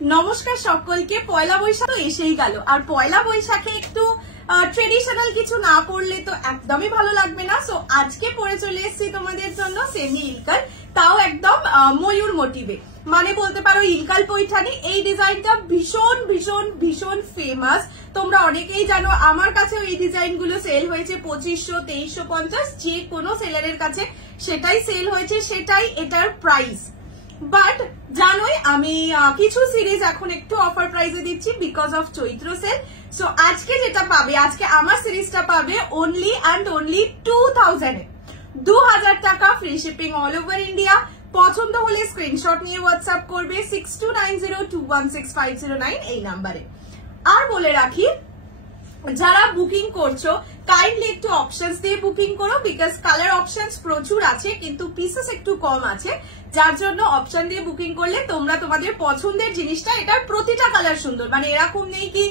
নমস্কার সকলকে। পয়লা বৈশাখ এসেই গেল, আর পয়লা বৈশাখে একটু ট্রেডিশনাল কিছু না পড়লে তো একদমই ভালো লাগবে না। সো আজকে পরে চলে এসেছি তোমাদের জন্য সেমি ইলকাল, তাও একদম ময়ূর মোটিভে, মানে বলতে পারো ইলকাল পৈঠানি। এই ডিজাইনটা ভীষণ ভীষণ ভীষণ ফেমাস, তোমরা অনেকেই জানো। আমার কাছেও এই ডিজাইন গুলো সেল হয়েছে 2500, 2350, যে কোনো সেলারের কাছে সেটাই সেল হয়েছে, সেটাই এটার প্রাইস। বাট জানোই আমি কিছু সিরিজ এখন একটু অফার প্রাইসে দিচ্ছি because of Chaitra sale. So আজকে যেটা পাবে, আজকে আমার সিরিজটা পাবে অনলি অ্যান্ড অনলি 2000 এ, 2000 টাকা, free shipping all over India. পছন্দ হলে স্ক্রিনশট নিয়ে হোয়াটসঅ্যাপ করবে 6290216509 এই নাম্বারে। আর বলে রাখি, যারা বুকিং করছো কাইন্ডলি একটু অপশনস দিয়ে বুকিং করো, বিকজ কালার অপশনস প্রচুর আছে কিন্তু পিসেস একটু কম আছে, যার জন্য অপশন দিয়ে বুকিং করলে তোমরা তোমাদের পছন্দের জিনিসটা, এটার প্রতিটা কালার সুন্দর, মানে এরকম নেই কি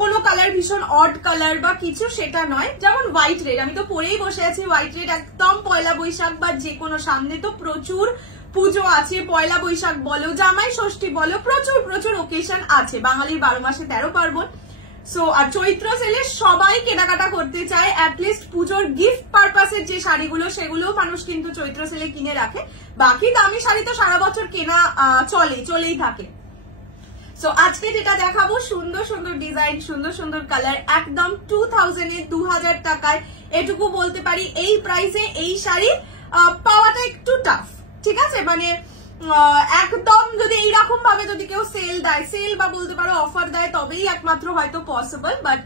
কোনো কালার ভীষণ অড কালার বা কিছু, সেটা নয়। যেমন হোয়াইট রেড, আমি তো পরেই বসে আছি হোয়াইট রেড, একদম পয়লা বৈশাখ বা যে কোনো, সামনে তো প্রচুর পুজো আছে, পয়লা বৈশাখ বলো, জামাই ষষ্ঠী বলো, প্রচুর প্রচুর ওকেশন আছে, বাঙালির 12 মাসে 13 পার্বণ। সো আর চৈত্র সেলে সবাই কেনাকাটা করতে চায়, অ্যাটলিস্ট পুজোর গিফট পারপাসের যে শাড়িগুলো সেগুলো মানুষ কিন্তু চৈত্র সেলে কিনে রাখে। বাকি দামি শাড়ি তো সারা বছর কেনা চলেই থাকে। সো আজকে যেটা দেখাবো, সুন্দর সুন্দর ডিজাইন, সুন্দর সুন্দর কালার, একদম 2000 এ, 2000 টাকায়। এটুকু বলতে পারি এই প্রাইসে এই শাড়ি পাওয়াটা একটু টাফ, ঠিক আছে? মানে একদম যদি এইরকম ভাবে যদি কেউ সেল দেয়, সেল বা বলতে পারো অফার দেয়, তবেই একমাত্র হয়তো পসিবল, বাট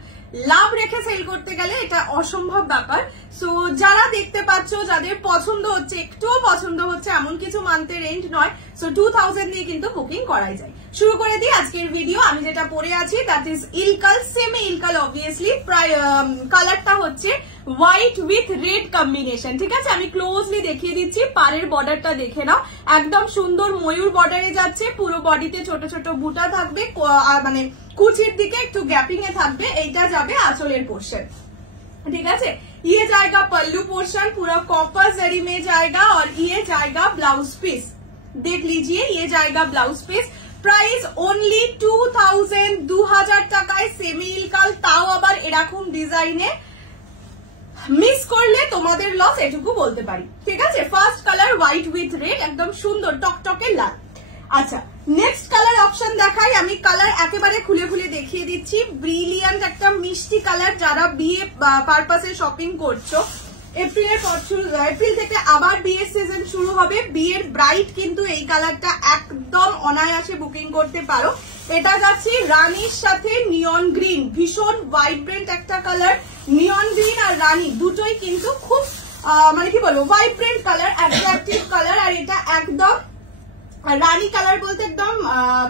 লাভ রেখে সেল করতে গেলে এটা অসম্ভব ব্যাপার। সো যারা দেখতে পাচ্ছ, যাদের পছন্দ হচ্ছে, একটুও পছন্দ হচ্ছে, এমন কিছু মান্থে রেঞ্জ নয়। সো 2000 দিয়ে কিন্তু বুকিং করাই যায়। শুরু করে দিই আজকের ভিডিও। আমি যেটা পরে আছি that is Ilkal, semi Ilkal obviously. প্রায় কালারটা হচ্ছে হোয়াইট উইথ রেড কম্বিনেশন, ঠিক আছে? আমি ক্লোজলি দেখিয়ে দিচ্ছি, পাড়ের বর্ডারটা দেখে নাও, একদম সুন্দর ময়ূর বর্ডারে যাচ্ছে, পুরো বডিতে ছোট ছোট বুটা থাকবে, মানে কুচির দিকে একটু গ্যাপিং এ থাকবে। এইটা যাবে आंचल पोर्शन, ठीक है? ये जाएगा पल्लू पोर्शन, पूरा कॉपर जरी में जाएगा, और ये जाएगा ब्लाउज पीस। देख लीजिए, ये जाएगा ब्लाउज पीस। प्राइस ओनली 2000, 2000 টাকায় সেমি ইলকাল, তাও আবার এরকম ডিজাইনে। মিস করলে তোমাদের লস, এটুকু বলতে পারি, ঠিক আছে? First colour white with red, একদম সুন্দর টকটকে লাল। আচ্ছা, নেক্সট কালার অপশন দেখাই। আমি কালার একেবারে খুলে খুলে দেখিয়ে দিচ্ছি। ব্রিলিয়ান্ট একটা মিষ্টি কালার, যারা বিয়ে পারপাসে শপিং করছো, এপ্রিল থেকে আবার বিয়ের সিজন শুরু হবে, বিয়ের ব্রাইট কিন্তু এই কালারটা একদম অনায়াসে বুকিং করতে পারো। এটা যাচ্ছে রানীর সাথে নিয়ন গ্রিন, ভীষণ ভাইব্রেন্ট একটা কালার। নিয়ন গ্রিন আর রানী দুটোই কিন্তু খুব মানে কি বলবো, ভাইব্রেন্ট কালার, অ্যাট্রাকটিভ কালার। আর এটা একদম রানী কালার বলতে একদম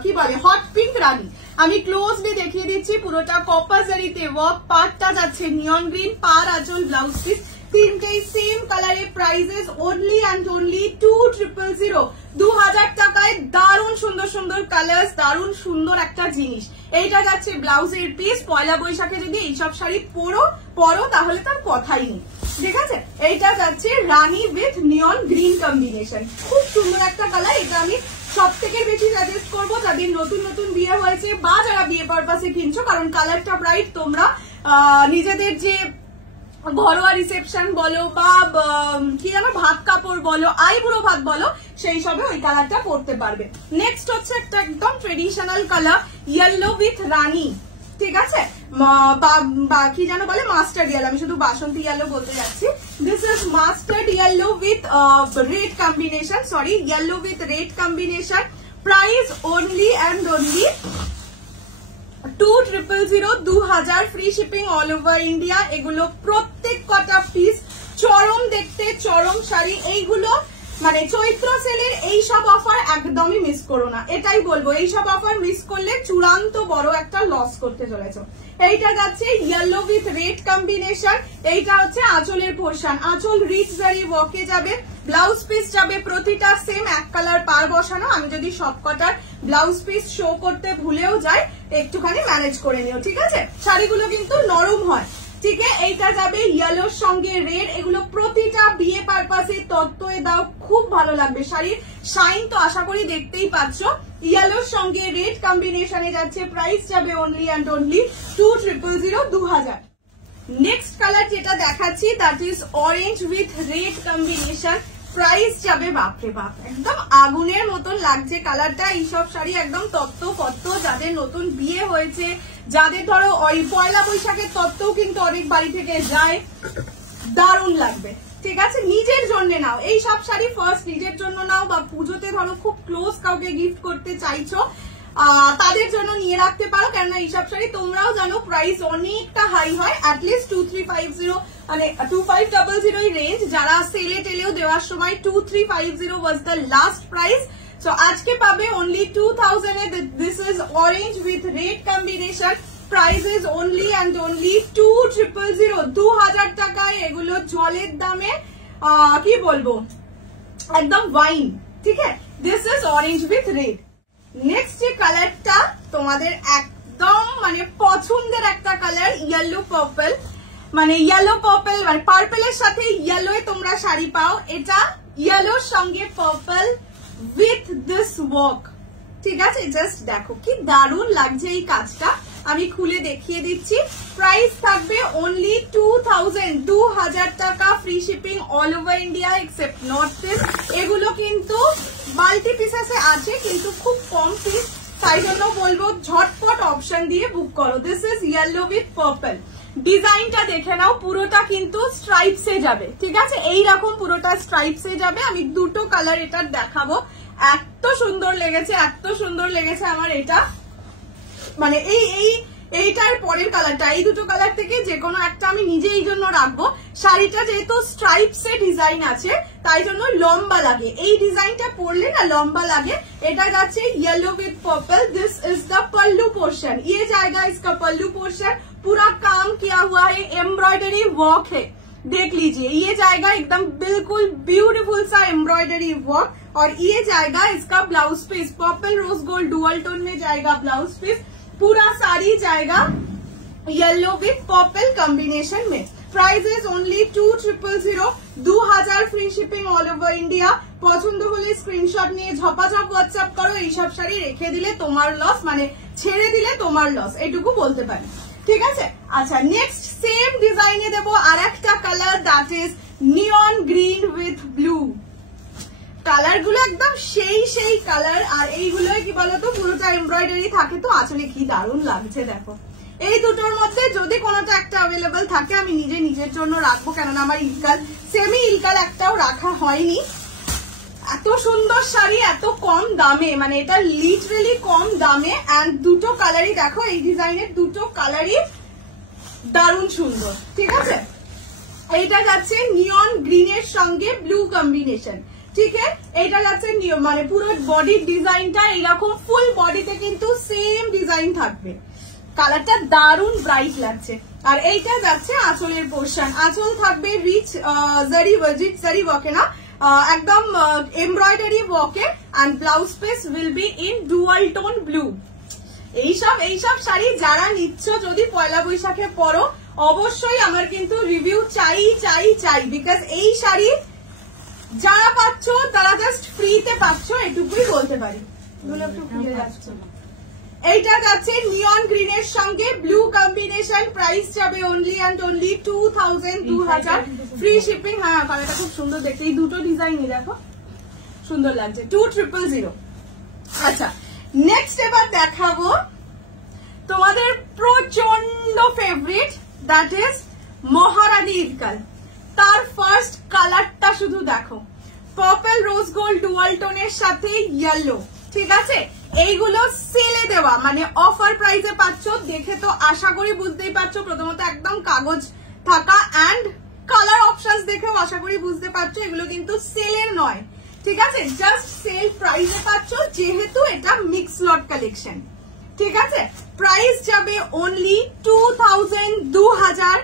কি বলে, হট পিঙ্ক রানী। আমি ক্লোজলি দেখিয়ে দিচ্ছি, পুরোটা কপার জারিতে ওয়ার্ক, পাড়টা যাচ্ছে নিয়ন গ্রিন, পাড় আঁচল ব্লাউজ পিস, তিনটেই সেম কালারে। প্রাইসেস অনলি অ্যান্ড অনলি 2000, 2000 টাকায়। দারুণ সুন্দর সুন্দর কালার, দারুণ সুন্দর একটা জিনিস। এইটা যাচ্ছে ব্লাউজের পিস। পয়লা বৈশাখে যদি এইসব শাড়ি পরো তাহলে তার কথাই নেই, ঠিক আছে? এইটা যাচ্ছে রানী উইথ নিয়ন গ্রিন কম্বিনেশন, খুব সুন্দর একটা কালার। এটা আমি সব থেকে বেশি সাজেস্ট করবো যাদের নতুন নতুন বিয়ে হয়েছে বা যারা বিয়ে পারপাসে কিনছো, কারণ কালারটা ব্রাইট। তোমরা নিজেদের যে ঘরোয়া রিসেপশন বলো বা কি জানো ভাত কাপড় বলো, আইবুড়ো ভাত বলো, সেই সবে ওই কালারটা পরতে পারবে। নেক্সট হচ্ছে একটা একদম ট্রেডিশনাল কালার, ইয়েলো উইথ রানী, ঠিক আছে? কি যেন বলে, মাস্টার্ড ইয়েলো, আমি শুধু বাসন্তী ইয়েলো বলতে যাচ্ছি। This is mustard yellow with red combination, sorry, yellow with red combination. Price only and only 2000, 2000, free shipping all over India. এগুলো প্রত্যেক কটা পিস চরম দেখতে, চরম শাড়ি। এইগুলো মানে চৈত্র সেলের এইসব অফার একদমই মিস করো না, এটাই বলবো। এইসব অফার মিস করলে চূড়ান্ত বড় একটা লস করতে চলেছো। এইটা যাচ্ছে ইয়েলো উইথ রেড কম্বিনেশন। এইটা হচ্ছে আঁচলের পোর্শন, আঁচল রিচ জারি ওয়ার্কে যাবে, ব্লাউজ পিস যাবে প্রতিটা সেম এক কালার পার বসানো। আমি যদি সবকটার ব্লাউজ পিস শো করতে ভুলেও যাই, একটুখানি ম্যানেজ করে নিও, ঠিক আছে? শাড়িগুলো কিন্তু নরম হয়, ঠিক আছে? এইটা যাবে ইয়েলোর সঙ্গে রেড। এগুলো প্রতিটা বিয়ে পারপাসে তত্ত্বে দাও, খুব ভালো লাগবে। শাড়ির শাইন তো আশা করি দেখতেই পাচ্ছ। ইয়েলোর সঙ্গে রেড কম্বিনেশনে যাচ্ছে, প্রাইস যাবে only and only 2000 2000। Next colour যেটা দেখাচ্ছি that is orange with red combination, price যাবে বাপরে বাপ একদম আগুনের মতন লাগছে কালারটা। এইসব শাড়ি একদম তত্ত্ব ফত্ত্ব, যাদের নতুন বিয়ে হয়েছে, যাদের ধরো ওই পয়লা বৈশাখের তত্ত্বও কিন্তু অনেক বাড়ি থেকে যায়, দারুণ লাগবে। ঠিক আছে, নিজের জন্য নাও এই সব শাড়ি, ফার্স্ট নিজের জন্য নাও, বা পুজোতে ধরো খুব ক্লোজ কাউকে গিফট করতে চাইছো তাদের জন্য নিয়ে রাখতে পারো, কেননা এইসব শাড়ি তোমরাও জানো প্রাইস অনেকটা হাই হয়, অ্যাটলিস্ট 2350 মানে 2500 রেঞ্জ। যারা সেলে টেলেও দেওয়ার সময় 2350 was the last price. So আজকে পাবে only 2000 A. This is orange with red combination, price is only and only 2000 2000 টাকায়। এগুলো জলের দামে কি বলবো একদম ওয়াইন। ঠিক আছে, this is orange with red. Next যে কালারটা তোমাদের একদম মানে পছন্দের একটা কালার, ইয়েলো পার্পল, মানে ইয়েলো পার্পল মানে পার্পলের সাথে ইয়েলোয় তোমরা শাড়ি পাও। এটা ইয়েলোর সঙ্গে পার্পল উইথ দিস ওয়ার্ক। ঠিক আছে, জাস্ট দেখো কি দারুণ লাগছে এই কাজটা, আমি খুলে দেখিয়ে দিচ্ছি। প্রাইস থাকবে অনলি 2000 টাকা, free shipping all over India except north east. এগুলো কিন্তু মাল্টি পিসেসে আছে কিন্তু খুব কম পিস, তাই জন্য বলবো ঝটপট অপশন দিয়ে বুক করো। This is yellow with purple. ডিজাইনটা দেখে নাও, পুরোটা কিন্তু স্ট্রাইপসে যাবে। ঠিক আছে, এইরকম পুরোটা স্ট্রাইপসে যাবে। আমি দুটো কালার এটার দেখাবো, এত সুন্দর লেগেছে, এত সুন্দর লেগেছে আমার এটা। মানে এইটার পরের কালারটা, এই দুটো কালার থেকে যে কোনো একটা আমি নিজে এই জন্য রাখবো। শাড়িটা যেহেতু স্ট্রাইপসে ডিজাইন আছে তাই জন্য লম্বা লাগে, এই ডিজাইনটা পরলে না লম্বা লাগে। এটা যাচ্ছে yellow with purple. This is the pallu portion, ये जाएगा इसका पल्लू पोर्शन। पूरा काम किया हुआ है, एम्ब्रॉयडरी वर्क है, देख लीजिए। ये जाएगा एकदम बिल्कुल ब्यूटीफुल सा एम्ब्रॉयडरी वर्क, और ये जाएगा इसका blouse piece, purple rose gold dual tone में जाएगा ब्लाउज पीस। पूरा साड़ी जाएगा येलो विथ पर्पल कॉम्बिनेशन में। Price is only 2000 2000 free shipping all over India. পছন্দ হলে স্ক্রিনশট নিয়ে ঝপাঝপ হোয়াটসঅ্যাপ করো। এইসব শাড়ি রেখে দিলে তোমার লস, মানে ছেড়ে দিলে তোমার লস, এটুকু বলতে পারি। ঠিক আছে, আচ্ছা নেক্সট সেম ডিজাইনে দেবো আর একটা colour, that is neon green with blue. Colour গুলো একদম সেই কালার, আর এইগুলো কি বলতো পুরোটা এমব্রয়ডারি থাকে, তো আসলে কি দারুণ লাগছে দেখো। এই দুটোর মধ্যে যদি কোনোটা একটা অ্যাভেলেবল থাকে আমি নিজের জন্য রাখবো, কেননা আমার ইলকাল সেমি ইলকাল একটাও রাখা হয়নি। এত সুন্দর শাড়ি এত কম দামে, মানে এটা লিটারেলি কম দামে। এন্ড দুটো কালারই দেখো, এই ডিজাইনের দুটো কালারই দারুণ সুন্দর। ঠিক আছে, এইটা যাচ্ছে নিয়ন গ্রিনের সঙ্গে ব্লু কম্বিনেশন। ঠিক আছে, এইটা যাচ্ছে মানে পুরো বডির ডিজাইনটা এইরকম, ফুল বডিতে কিন্তু সেম ডিজাইন থাকবে। কালারটা দারুণ ব্রাইট লাগছে। আর এইটা যাচ্ছে আঁচলের পোর্শন, আঁচল থাকবে রিচ জারি ওয়ার্কে, না একদম এমব্রয়ডারি ওয়ার্কে, and blouse piece will be in dual tone blue. এইসব শাড়ি যারা নিচ্ছ যদি পয়লা বৈশাখে পরো, অবশ্যই আমার কিন্তু রিভিউ চাই, বিকজ এই শাড়ি যারা পাচ্ছ তারা জাস্ট ফ্রিতে পাচ্ছ, এটুকুই বলতে পারি। একটু খুলে যাচ্ছে। এইটা যাচ্ছে নিয়ন গ্রিনের সঙ্গে ব্লু কম্বিনেশন, প্রাইস যাবে only and only 2000 free shipping. হ্যাঁ, কালারটা খুব সুন্দর দেখতে, এই দুটো ডিজাইনই দেখো সুন্দর লাগছে, 2000। আচ্ছা নেক্সট এবার দেখাবো তোমাদের প্রচন্ড ফেভারিট, দ্যাট ইজ মহারানী ইলকাল। তার ফার্স্ট কালারটা শুধু দেখো, পার্পল রোজ গোল্ড ডুয়াল টোনের সাথে ইয়েলো। ঠিক আছে, এইগুলো সেলে দেওয়া, মানে অফার প্রাইসে পাচ্ছ। দেখে তো আশা করি বুঝতেই পারছো, প্রথমত একদম কাগজ থাকা, এন্ড কালার অপশনস দেখেও আশা করি বুঝতে পারছো এগুলো কিন্তু সেলের নয়। ঠিক আছে, জাস্ট সেল প্রাইসে পাচ্ছ, যেহেতু এটা মিক্স লট কালেকশন। ঠিক আছে, প্রাইস যাবে অনলি 2000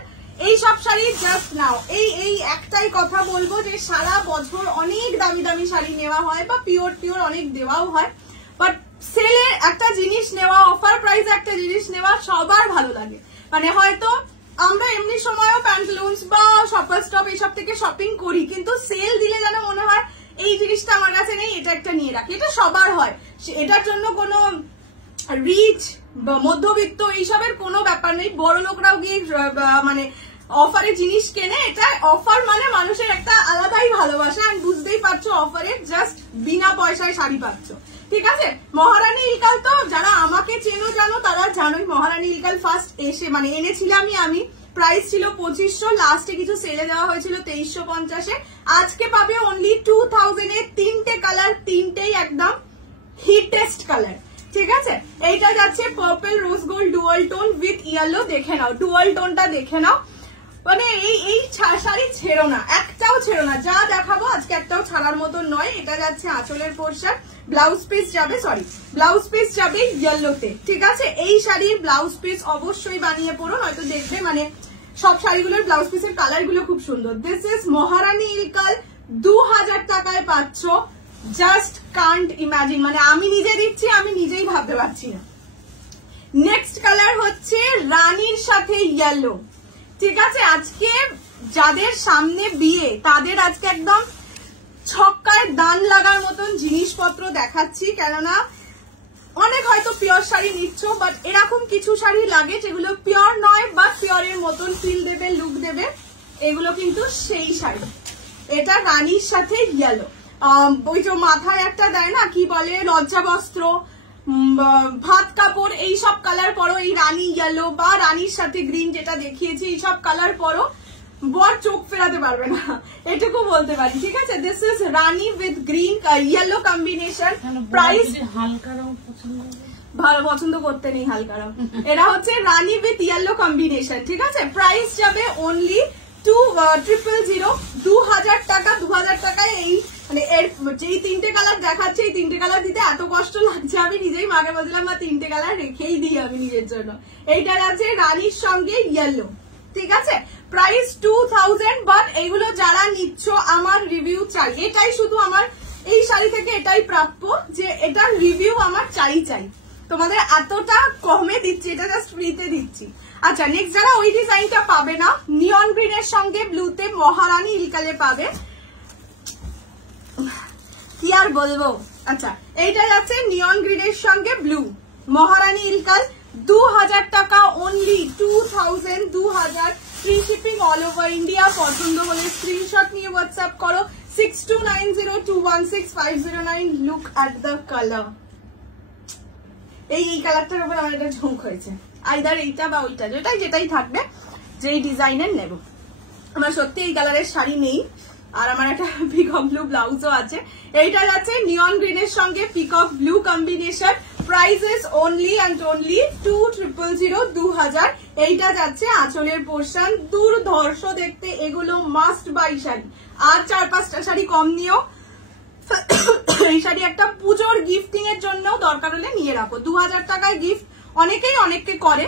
এইসব শাড়ি জাস্ট নাও। এই একটাই কথা বলবো যে সারা বছর অনেক দামি শাড়ি নেওয়া হয়, বা পিওর অনেক দেওয়াও হয়, বাট সেলে একটা জিনিস নেওয়া, অফার প্রাইসে একটা জিনিস নেওয়া সবার ভালো লাগে। মানে হয়তো আমরা এমনি সময়ও প্যান্টালুন্স বা শপার স্টপ এইসব থেকে শপিং করি, কিন্তু সেল দিলে যেন মনে হয় এই জিনিসটা আমার কাছে নেই, এটা একটা নিয়ে রাখি। এটা সবার হয়, এটার জন্য কোনো রিচ মধ্যবিত্ত এইসবের কোনো ব্যাপার নেই, বড় লোকরাও গিয়ে মানে অফারে জিনিস কেনে। এটা অফার মানে মানুষের একটা আলাদাই ভালোবাসা, আর বুঝতেই পারছো অফারে জাস্ট বিনা পয়সায় শাড়ি পাচ্ছ। ঠিক আছে, মহারানী ইলকাল তো যারা আমাকে চেনো জানো, তারা জানোই মহারানী ইলকাল ফার্স্ট এসে মানে এনেছিলামই আমি। প্রাইস ছিল 2500, লাস্টে কিছু সেলে দেওয়া হয়েছিল 2350-এ। আজকে পাবে অনলি 2000-এ। 3টে কালার, 3টেই একদম হিটেস্ট কালার। ঠিক আছে, এইটা যাচ্ছে purple rose gold dual tone with yellow. দেখে নাও ডুয়াল টোনটা, দেখে নাও। মানে এই শাড়ি ছেড়ো না, একটাও ছেড়ো না। যা দেখাবো আজকে একটাও ছাড়ার মতো নয়। এটা যাচ্ছে আঁচলের পোর্শন, ব্লাউজ পিস যাবে, ব্লাউজ পিস যাবে ইয়েলোতে। ঠিক আছে, এই শাড়ির ব্লাউজ পিস অবশ্যই বানিয়ে পড়ো, নয়তো দেখবে মানে সব শাড়িগুলোর ব্লাউজ পিসের কালার গুলো খুব সুন্দর। দিস ইজ মহারানী ইলকাল, 2000 টাকায় পাচ্ছ। জাস্ট কান্ট ইমাজিন, মানে আমি নিজে দিচ্ছি, আমি নিজেই ভাবতে পারছি না। নেক্সট কালার হচ্ছে রানীর সাথে ইয়েলো। ঠিক আছে, আজকে যাদের সামনে বিয়ে তাদের আজকে একদম ছক্কায় দান লাগার মতন জিনিসপত্র দেখাচ্ছি, কেননা অনেক হয়তো পিওর শাড়ি নিচ্ছ, বাট এরকম কিছু শাড়ি লাগে যেগুলো পিওর নয় বা পিওরের মতন ফিল দেবে, লুক দেবে। এগুলো কিন্তু সেই শাড়ি। এটা রানীর সাথে ইয়েলো। ওই যে মাথায় একটা দেয় না, কি বলে, লজ্জা বস্ত্র, ভাত কাপড়, এইসব কালার পরো। এই রানী ইয়েলো বা রানীর সাথে গ্রিন যেটা দেখিয়েছি, এইসব কালার পরো, বর চোখ ফেরাতে পারবে না, এটুকু বলতে পারি। ঠিক আছে, this is Rani with green yellow combination. Price হালকা রং ভালো পছন্দ করতে নেই হালকা রং। এরা হচ্ছে রানী উইথ ইয়েলো কম্বিনেশন। ঠিক আছে, প্রাইস যাবে অনলি 2000, 2000 টাকা। 2000 টাকায় এই মানে এর যেই 3টে কালার দেখাচ্ছে, এই 3টে কালার দিতে এত কষ্ট লাগছে, আমি নিজেই মাকে বলছিলাম বা 3টে কালার রেখেই দিই আমি নিজের জন্য। এইটার আছে রানীর সঙ্গে ইয়েলো। ঠিক আছে, প্রাইস 2000। বাট এইগুলো যারা নিচ্ছ আমার রিভিউ চাই, এটাই শুধু আমার এই শাড়ি থেকে এটাই প্রাপ্য যে এটার রিভিউ আমার চাই। তোমাদের এতটা কমে দিচ্ছি, এটা জাস্ট ফ্রিতে দিচ্ছি। আচ্ছা, নেক্সট যারা ওই ডিজাইনটা পাবে না, নিয়ন গ্রিনের সঙ্গে ব্লুতে মহারানী ইলকালে পাবে, কি আর বলবো। আচ্ছা, এইটা যাচ্ছে নিয়ন গ্রিনের সঙ্গে ব্লু, মহারানী ইলকাল, 2000 টাকা only. 2000, 2000। Free shipping all over India. পছন্দ হলে স্ক্রিনশট নিয়ে হোয়াটসঅ্যাপ করো 6290216509। Look at the colour. এই কালারটার উপর আমার একটা ঝোঁক হয়েছে, আইদার এইটা বা ওইটা, যেটাই থাকবে, যেই ডিজাইনের নেব। আমার সত্যি এই কালারের শাড়ি নেই, আর আমার একটা পিকক ব্লু ব্লাউজও আছে। এইটা যাচ্ছে নিয়ন গ্রিনের সঙ্গে peacock blue combination. Prices only and only 2000, 2000। এইটা যাচ্ছে আঁচলের পোর্শন, দুর্ধর্ষ দেখতে। এগুলো মাস্ট বাই শাড়ি, আর 4-5টা শাড়ি কম নিও। এই শাড়ি একটা পুজোর গিফটিং এর জন্য দরকার হলে নিয়ে রাখো। 2000 টাকায় গিফট অনেকেই অনেককে করে,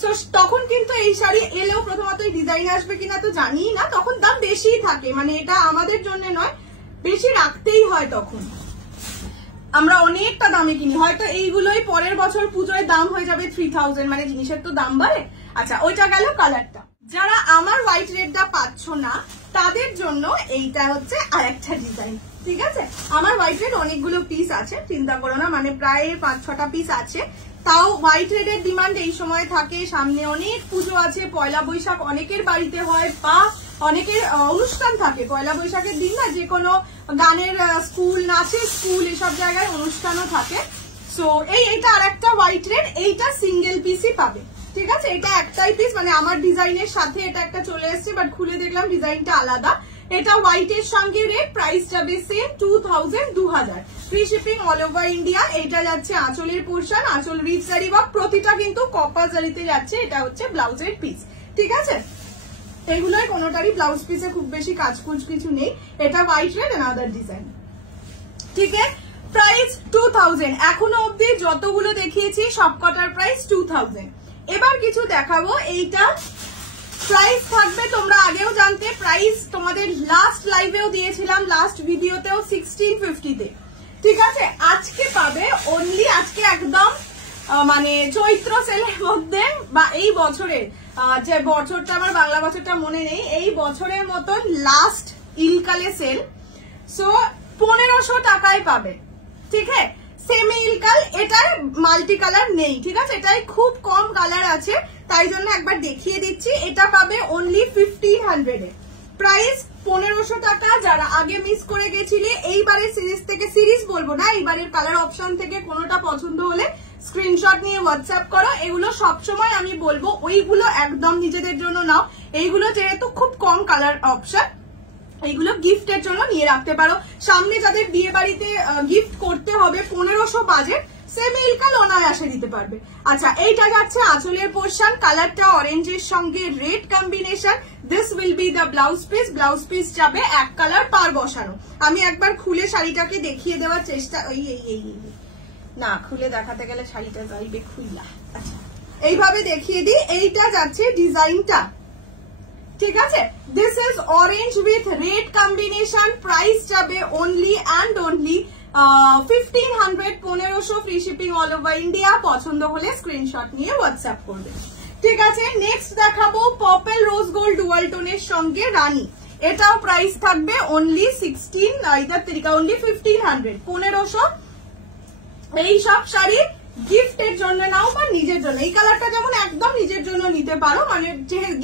সো তখন কিন্তু এই শাড়ি এলেও প্রথমত এই ডিজাইন আসবে কিনা তো জানিই না, তখন দাম বেশিই থাকে। মানে এটা আমাদের জন্য নয়, বেশি রাখতেই হয়। তখন আমরা অনেকটা দামে কিনি, হয়তো এইগুলোই পরের বছর পুজোয় দাম হয়ে যাবে 3000, মানে জিনিসের তো দাম বাড়ে। আচ্ছা, ওইটা গেল কালারটা। যারা আমার হোয়াইট রেডটা পাচ্ছ না তাদের জন্য এইটা হচ্ছে আরেকটা ডিজাইন। ঠিক আছে, আমার হোয়াইট রেড অনেকগুলো পিস আছে, চিন্তা করো না, মানে প্রায় 5-6টা পিস আছে। তাও হোয়াইট রেডের ডিমান্ড এই সময় থাকে, সামনে অনেক পুজো আছে, পয়লা বৈশাখ অনেকের বাড়িতে হয় বা অনেকের অনুষ্ঠান থাকে। পয়লা বৈশাখের দিন না যে কোনো গানের স্কুল, নাচের স্কুল, এসব জায়গায় অনুষ্ঠানও থাকে। সো এইটা আর একটা হোয়াইট রেড, এইটা সিঙ্গেল পিসই পাবে। ঠিক আছে, এটা একটাই পিস, মানে আমার ডিজাইনের সাথে এটা একটা চলে এসছে, বাট খুলে দেখলাম ডিজাইনটা আলাদা। এটা হোয়াইটের সঙ্গে রেড, প্রাইস যাবে same 2000, 2000। Free shipping all over India. এটা যাচ্ছে আঁচলের পোর্শন, আঁচল রিচ জারি ওয়ার্ক, প্রতিটা কিন্তু কপার জারিতে যাচ্ছে। এটা হচ্ছে ব্লাউজের পিস। ঠিক আছে, এগুলোর কোনোটারই ব্লাউজ পিসে খুব বেশি কাজকুজ কিছু নেই। এটা হোয়াইট রেড অ্যানাদার ডিজাইন। ঠিক আছে, প্রাইস 2000। এখনো অব্দি যতগুলো দেখিয়েছি সবকটার প্রাইস 2000। এবার কিছু দেখাবো, এইটা প্রাইস থাকবে, তোমরা আগেও জানতে, প্রাইস তোমাদের লাস্ট লাইভেও দিয়েছিলাম, লাস্ট ভিডিওতেও 1650-তে। ঠিক আছে, আজকে পাবে অনলি, আজকে একদম মানে চৈত্র সেলের মধ্যে বা এই বছরের যে বছরটা, আমার বাংলা বছরটা মনে নেই, এই বছরের মতন লাস্ট ইলকালে সেল। সো 1500 টাকায় পাবে। ঠিক আছে, সেমি ইলকাল, এটার মাল্টি কালার নেই, ঠিক আছে, এটাই খুব কম কালার আছে, তাই জন্য একবার দেখিয়ে দিচ্ছি। এটা পাবে অনলি 1500 এ, প্রাইস 1500 টাকা। যারা আগে মিস করে গেছিলে, এইবারের সিরিজ থেকে, সিরিজ বলবো না, এইবারের কালার অপশন থেকে কোনোটা পছন্দ হলে স্ক্রিনশট নিয়ে হোয়াটসঅ্যাপ করো। এগুলো সবসময় আমি বলবো ওইগুলো একদম নিজেদের জন্য নাও, এইগুলো যেহেতু খুব কম কালার অপশন, এইগুলো গিফটের জন্য নিয়ে রাখতে পারো। সামনে যাদের বিয়ে বাড়িতে গিফট করতে হবে, 1500 বাজেট, সেমি ইলকাল অনায়াসে দিতে পারবে। আচ্ছা, এইটা যাচ্ছে আঁচলের পোর্শন, কালারটা অরেঞ্জের সঙ্গে red combination. This will be the blouse piece. Blouse piece যাবে এক কালার পার বসানো। আমি একবার খুলে শাড়িটাকে দেখিয়ে দেওয়ার চেষ্টা, না খুলে দেখাতে গেলে শাড়িটা যাইবে খুইলা। আচ্ছা, এইভাবে দেখিয়ে দিই। এইটা যাচ্ছে ডিজাইনটা, ঠিক আছে, this is orange with red combination. Price যাবে only and only 1500, 1500 free shipping all over India. পছন্দ হলে স্ক্রিনশট নিয়ে হোয়াটসঅ্যাপ করবে, ঠিক আছে। নেক্সট দেখাবো পার্পল রোজ গোল্ড ডুয়াল টোনের সঙ্গে রানী। এটাও প্রাইস থাকবে অনলি 1500। 1500 এই সব শাড়ি গিফটের জন্য নাও বা নিজের জন্য। এই কালারটা যেমন একদম নিজের জন্য নিতে পারো, মানে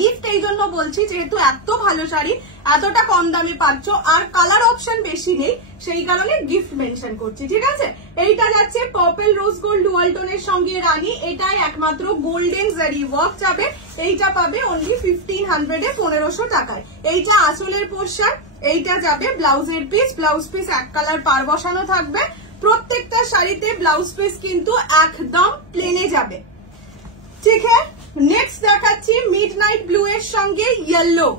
গিফট এই জন্য বলছি যেহেতু এত ভালো শাড়ি এতটা কম দামে পাচ্ছ, আর কালার অপশন বেশি নেই, সেই কারণে গিফট মেনশন করছি, ঠিক আছে। এইটা যাচ্ছে পার্পল রোজ গোল্ড ডুয়াল টোনের সঙ্গে রানী। এটাই একমাত্র গোল্ডেন জারি ওয়ার্ক যাবে। এইটা পাবে অনলি 1500 এ, 1500 টাকায়। এইটা আঁচলের পোর্শন, এইটা যাবে ব্লাউজের পিস। ব্লাউজ পিস এক কালার পার বসানো থাকবে। প্রত্যেকটা শাড়িতে ব্লাউজ পিস কিন্তু একদম প্লেনে যাবে, ঠিক আছে। নেক্সট দেখাচ্ছি মিডনাইট ব্লু এর সঙ্গে ইয়েলো,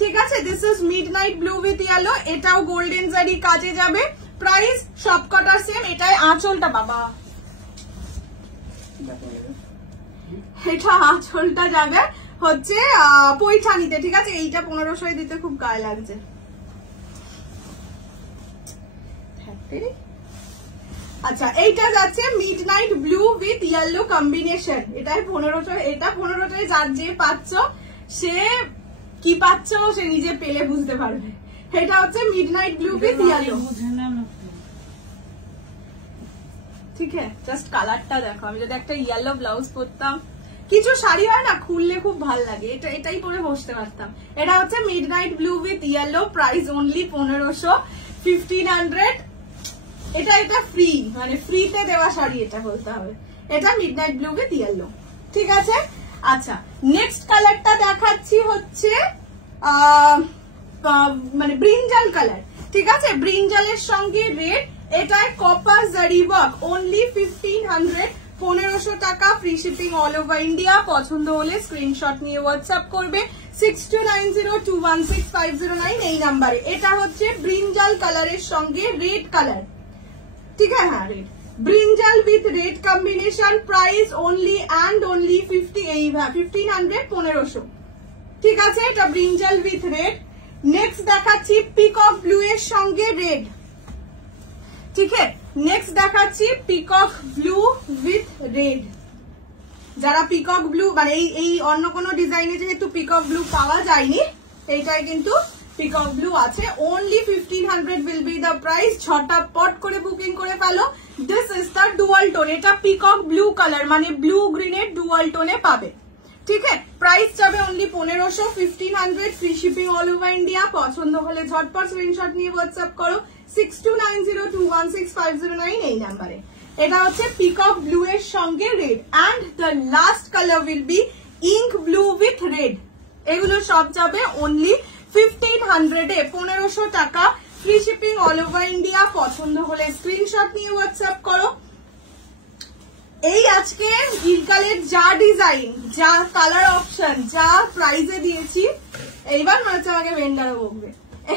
ঠিক আছে, this is midnight blue with yellow. এটাও গোল্ডেন জারি কাজে যাবে। প্রাইস সবকটার সেম। এটাই আঁচলটা, বাবা এটা আঁচলটা যাবে হচ্ছে পৈঠানিতে, ঠিক আছে। এইটা 1500 দিতে খুব গায়ে লাগছে। আচ্ছা, এইটা যাচ্ছে midnight blue with yellow combination. এটাই 1500। এটা 1500 যার যে পাচ্ছ, সে কি পাচ্ছ সে নিজে পেলে বুঝতে পারবে। এটা হচ্ছে মিডনাইট ব্লু উইথ ইয়েলো, ঠিক আছে। জাস্ট কালারটা দেখো, আমি যদি একটা ইয়েলো ব্লাউজ পরতাম, কিছু শাড়ি হয় না খুললে খুব ভালো লাগে, এটাই পরে বসতে পারতাম। এটা হচ্ছে midnight blue with yellow. Price only 1500, 1500। এটা ফ্রি, মানে ফ্রিতে দেওয়া শাড়ি এটা বলতে হবে। এটা মিডনাইট ব্লু উইথ ইয়েলো, ঠিক আছে। আচ্ছা, নেক্সট কালারটা দেখাচ্ছি হচ্ছে মানে ব্রিঞ্জাল কালার, ঠিক আছে, ব্রিঞ্জালের সঙ্গে রেড। এটায় কপার জারি ওয়ার্ক, অনলি 1500, 1500 টাকা, free shipping all over India. পছন্দ হলে স্ক্রিনশট নিয়ে হোয়াটসঅ্যাপ করবে 6290216509 এই নাম্বারে। এটা হচ্ছে ব্রিঞ্জাল কালারের সঙ্গে রেড কালার, ঠিক আছে, হ্যাঁ red, brinjal with red combination. Price only and only 1500, 1500, ঠিক আছে। এটা ব্রিঞ্জাল উইথ রেড। নেক্সট দেখাচ্ছি পিকক ব্লু এর সঙ্গে রেড, ঠিক আছে। নেক্সট দেখাচ্ছি পিকক ব্লু উইথ রেড। যারা পিকক ব্লু, মানে এই অন্য কোনো ডিজাইনে যেহেতু পিকক ব্লু পাওয়া যায়নি, এইটাই কিন্তু পিকক ব্লু আছে। Only 1500 will be the price. ঝটাপট করে বুকিং করে ফেলো। This is the dual tone. এটা পিকক ব্লু কালার, মানে ব্লু গ্রিনের ডুয়াল টোনে পাবে, ঠিক আছে। প্রাইস যাবে only 1500, 1500, free shipping all over India. পছন্দ হলে ঝটপট স্ক্রিনশট নিয়ে হোয়াটসঅ্যাপ করো 6290216509 এই নাম্বারে। এটা হচ্ছে পিকক ব্লু এর সঙ্গে red, and the last colour will be ink blue with red. এগুলো সব যাবে অনলি 1500 এ, 1500 টাকা, free shipping all over India. পছন্দ হলে স্ক্রিনশট নিয়ে হোয়াটসঅ্যাপ করো। এই আজকে ইলকালের যা ডিজাইন, যা কালার অপশন, যা প্রাইজে দিয়েছি, এইবার মনে হচ্ছে আমাকে ভেন্ডারও বকবে।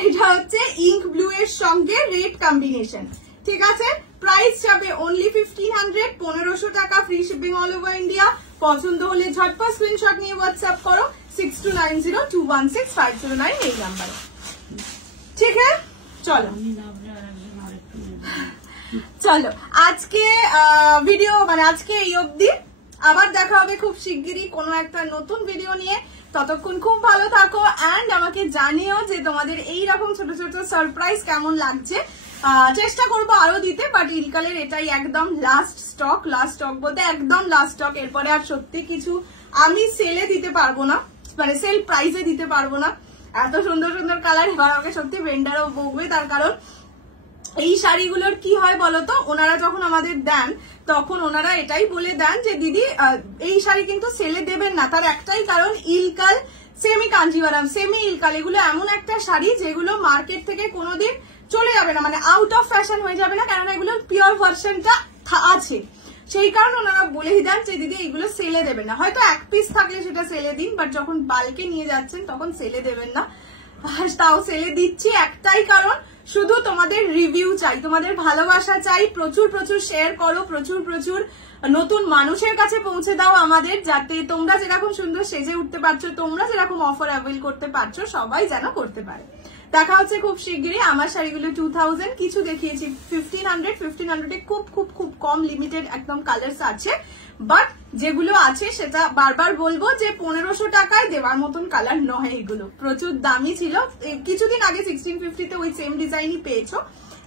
এটা হচ্ছে ইঙ্ক ব্লু এর সঙ্গে রেড কম্বিনেশন, ঠিক আছে। প্রাইস যাবে অনলি 1500, 1500 টাকা, free shipping all over India. পছন্দ হলে ঝটপট স্ক্রিনশট নিয়ে হোয়াটসঅ্যাপ করো 6290216509 এই নাম্বারে, ঠিক আছে। চলো চলো আজকে ভিডিও, মানে আজকে এই অবধি। আবার দেখা হবে খুব শিগগিরই কোনো একটা নতুন ভিডিও নিয়ে। ততক্ষণ খুব ভালো থাকো, অ্যান্ড আমাকে জানিও যে তোমাদের এইরকম ছোট ছোট সারপ্রাইজ কেমন লাগছে। চেষ্টা করবো আরো দিতে, বাট ইলকালের এটাই একদম লাস্ট স্টক বলতে একদম লাস্ট স্টক। এরপরে আর সত্যি কিছু আমি সেলে দিতে পারবো না, মানে সেল প্রাইসে দিতে পারবো না। এত সুন্দর সুন্দর কালার, এবার আমাকে সত্যি ভেন্ডারও বকবে, তার কারণ এই শাড়িগুলোর কি হয় বলতো, ওনারা যখন আমাদের দেন তখন ওনারা এটাই বলে দেন যে দিদি এই শাড়ি কিন্তু সেলে দেবেন না। তার একটাই কারণ, ইলকাল সেমি কাঞ্জিভারাম সেমি ইলকাল এগুলো এমন একটা শাড়ি যেগুলো মার্কেট থেকে কোনোদিন চলে যাবে না, মানে আউট অফ ফ্যাশন হয়ে যাবে না, কেননা এগুলো পিওর ভার্সনটা আছে। সেই কারণে ওনারা বলেই দেন যে দিদি এইগুলো সেলে দেবেন না। হয়তো এক পিস থাকলে সেটা সেলে দিন, বাট যখন বাল্কে নিয়ে যাচ্ছেন তখন সেলে দেবেন না। তাও সেলে দিচ্ছি একটাই কারণ, শুধু তোমাদের রিভিউ চাই, তোমাদের ভালোবাসা চাই, প্রচুর প্রচুর শেয়ার করো, প্রচুর প্রচুর নতুন মানুষের কাছে পৌঁছে দাও আমাদের, যাতে তোমরা যেরকম সুন্দর সেজে উঠতে পারছো, তোমরা যেরকম অফার অ্যাভেল করতে পারছো, সবাই যেন করতে পারে। দেখা হচ্ছে খুব শিগগিরই। আমার শাড়িগুলো 2000, কিছু দেখিয়েছি 1500 খুব খুব খুব কম লিমিটেড একদম কালার্স আছে, বাট যেগুলো আছে সেটা বারবার বলবো যে 1500 টাকায় দেওয়ার মতন কালার নয়, এগুলো প্রচুর দামি ছিল। কিছুদিন আগে 1650-তে ওই সেম ডিজাইনই পেয়েছো,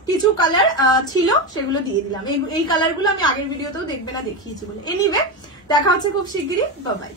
কিছু কালার ছিল সেগুলো দিয়ে দিলাম। এই কালারগুলো আমি আগের ভিডিওতেও দেখবে না দেখিয়েছি বলে। এনিওয়ে দেখা হচ্ছে খুব শিগগিরই, বাই বাই।